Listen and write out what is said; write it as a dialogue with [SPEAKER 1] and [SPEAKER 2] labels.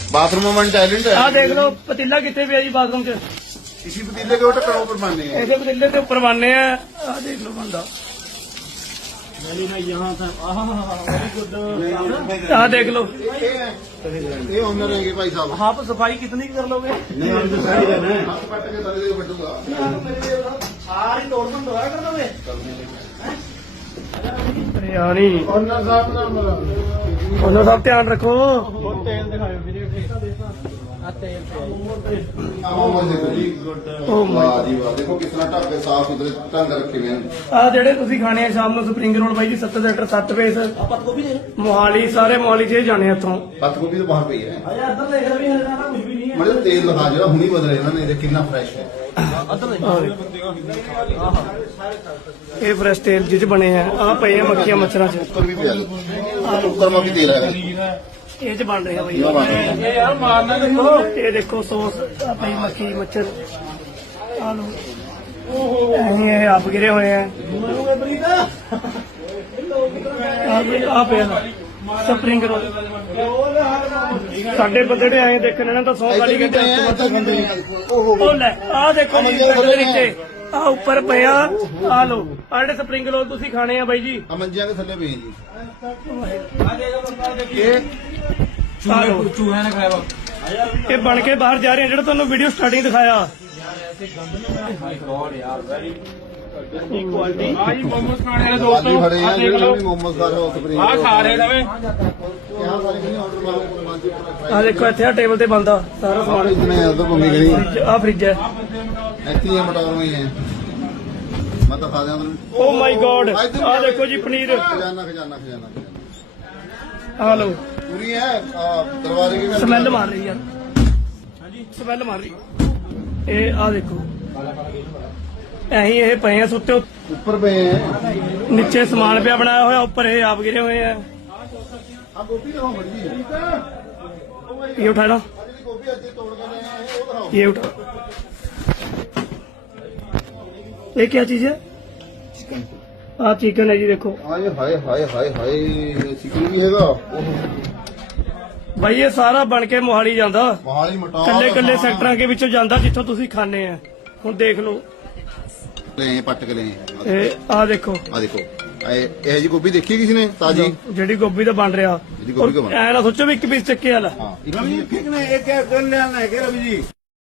[SPEAKER 1] Bathroom में talent है।
[SPEAKER 2] ਆ ਦੇਖ ਲਓ ਪਤੀਲਾ ਕਿੱਥੇ ਪਿਆ ਜੀ ਬਾਥਰੂਮ 'ਚ।
[SPEAKER 1] इसी पतीले के ढक्कन ऊपर मारने हैं।
[SPEAKER 2] ਇਹਦੇ ਪਤੀਲੇ ਦੇ ਉੱਪਰ ਬਾਨੇ ਆ। ਆ ਦੇਖ ਲਓ ਬੰਦਾ। ਆ ਦੇਖ ਲਓ।
[SPEAKER 1] ये ओनर है भाई साहब।
[SPEAKER 2] आप सफाई कितनी कर लोगे?
[SPEAKER 1] नहीं हम तो सही रहना है। हाथ पट के तले को फटूंगा।
[SPEAKER 2] सारी तोड़फोड़ दोबारा कर दोगे? अरे यार ही
[SPEAKER 1] ओनर साहब ना बोला।
[SPEAKER 2] ओनर साहब ध्यान रखो।
[SPEAKER 1] तेल दिखाओ वीडियो वाह जी वाह देखो कितना ढक के साफ सुथरे ढंग रखे हुए हैं।
[SPEAKER 2] ਆ ਜਿਹੜੇ ਤੁਸੀਂ ਖਾਣੇ ਆ ਸ਼ਾਮ ਨੂੰ ਸਪਰਿੰਗ ਰੋਲ ਬਾਈ ਜੀ 7 ਸੈਕਟਰ 7 ਫੇਸ ਮੋਹਾਲੀ ਸਾਰੇ ਮੋਹਾਲੀ 'ਚ ਜਾਣੇ ਇੱਥੋਂ।
[SPEAKER 1] पत्त गोभी तो बाहर पई है।
[SPEAKER 2] ਇੱਧਰ ਦੇਖ ਲਓ ਵੀ ਹਲੇ ਤਾਂ ਕੁਝ ਵੀ ਨਹੀਂ ਹੈ।
[SPEAKER 1] मतलब तेल दिखा जरा हुनी बदल रहे इन्होंने देख कितना फ्रेश है।
[SPEAKER 2] ਇਹ ਫਰੈਸ਼ ਤੇਲ ਜਿਹ 'ਚ ਬਣੇ ਆ। ਆ ਪਏ ਆ ਮੱਖੀਆਂ ਮੱਛਰਾਂ 'ਚ।
[SPEAKER 1] कुकर भी पे कुकर में भी तेल है।
[SPEAKER 2] ਇਹ 'ਚ ਬਣ ਰਹੇ ਆ ਬਾਈ।
[SPEAKER 1] ये बात है।
[SPEAKER 2] ਇਹ ਯਾਰ ਮਾਰਨਾ ਦੇਖੋ। ਇਹ ਦੇਖੋ ਸੌਸ ਆ ਪਈ ਮੱਖੀ ਮੱਛਰ। ਆ ਲੋ ਇਹ ਆਪ ਗਿਰੇ ਹੋਏ ਆ। ਆ ਪਿਆ ਸਪਰਿੰਗ ਰੋਲ। ਸਾਡੇ ਬੰਦੇ ਨੇ ਆਏ ਦੇਖਣ ਇਹਨਾਂ ਤਾਂ 100 ਗਾਲੀ ਘੰਟੇ ਉਹ ਲੈ ਆ ਦੇਖੋ ਜੀ ਦੇ ਨੀਚੇ ਆ ਉੱਪਰ ਪਿਆ। ਆ ਲੋ ਆ ਜਿਹੜੇ ਸਪਰਿੰਗ ਰੋਲ ਤੁਸੀਂ ਖਾਣੇ ਆ ਬਾਈ ਜੀ।
[SPEAKER 1] मंजिया के थले पे हैं जी।
[SPEAKER 2] ਚੂਹਿਆਂ ਨੇ ਖਾਇਆ ਇਹ ਬਣ ਕੇ ਬਾਹਰ ਜਾ ਰਹੇ ਆ ਜਿਹੜਾ ਤੁਹਾਨੂੰ ਵੀਡੀਓ ਸਟਾਰਟਿੰਗ ਦਿਖਾਇਆ।
[SPEAKER 3] मोमोज खाने हैं
[SPEAKER 1] दोस्तों
[SPEAKER 3] दोस्तों
[SPEAKER 1] खड़े हैं
[SPEAKER 3] देख लो
[SPEAKER 1] मोमोज खा रहे हो स्प्रिंग
[SPEAKER 3] हाँ खा रहे हैं
[SPEAKER 1] यहाँ सारे नहीं ऑर्डर मारो
[SPEAKER 2] ਆ ਦੇਖੋ ਇੱਥੇ ਆ ਟੇਬਲ ਤੇ ਬੰਦਾ ਸਾਰਾ ਸਮਾਨ।
[SPEAKER 1] इतने उधर घूमी गई
[SPEAKER 2] ਆ ਫ੍ਰਿਜ ਹੈ।
[SPEAKER 1] ऐसी है मटौर में ही है। मैं तो खा दिया
[SPEAKER 2] ਓ ਮਾਈ ਗॉड ਆ ਦੇਖੋ ਜੀ ਪਨੀਰ।
[SPEAKER 1] खजाना खजाना खजाना खजाना
[SPEAKER 2] ਆ ਲੋ
[SPEAKER 1] पूरी है दरबारे की
[SPEAKER 2] ਸਮੈਲ ਮਾਰ ਰਹੀ ਯਾਰ। ਸਮੈਲ ਮਾਰ ਰਹੀ। ਇਹ ਆ ਦੇਖੋ ਐਂ ਇਹ ਪਏ ਆ ਸੁੱਤੇ
[SPEAKER 1] ऊपर पे है।
[SPEAKER 2] ਨੀਚੇ ਸਮਾਨ ਪਿਆ ਬਣਾਇਆ ਹੋਇਆ ਉੱਪਰ ਇਹ ਆਪ ਗਿਰੇ ਹੋਏ ਆ।
[SPEAKER 1] आप गोभी दिखाओ मर्जी
[SPEAKER 2] ये उठा लो
[SPEAKER 1] गोभी अच्छी तोड़ कर रहे हैं वो दिखाओ।
[SPEAKER 2] ये उठा। ये क्या चीज है? हाँ चिकन है जी देखो
[SPEAKER 1] हाय हाय हाय हाय हाय चिकन भी हैगा
[SPEAKER 2] भाई ये सारा बन के मोहाली ਜਾਂਦਾ।
[SPEAKER 1] मोहाली मटौर
[SPEAKER 2] ਕੱਲੇ ਕੱਲੇ ਸੈਕਟਰਾਂ ਦੇ ਵਿੱਚੋਂ ਜਾਂਦਾ ਜਿੱਥੋਂ ਤੁਸੀਂ ਖਾਣੇ ਆ। ਹੁਣ ਦੇਖ ਲਓ
[SPEAKER 1] ले पट के ले
[SPEAKER 2] ਇਹ ਆ ਦੇਖੋ
[SPEAKER 1] आ देखो ਇਹ जी गोभी देखी किसी ने ताजी
[SPEAKER 2] ਜਿਹੜੀ ਗੋਭੀ ਦਾ ਬਣ ਰਿਹਾ।
[SPEAKER 1] ਜਿਹੜੀ ਗੋਭੀ ਦਾ ਬਣ
[SPEAKER 2] ਐ ਨਾ ਸੋਚੋ ਵੀ ਇੱਕ ਪੀਸ ਚੱਕੇ ਵਾਲਾ।
[SPEAKER 1] हाँ एक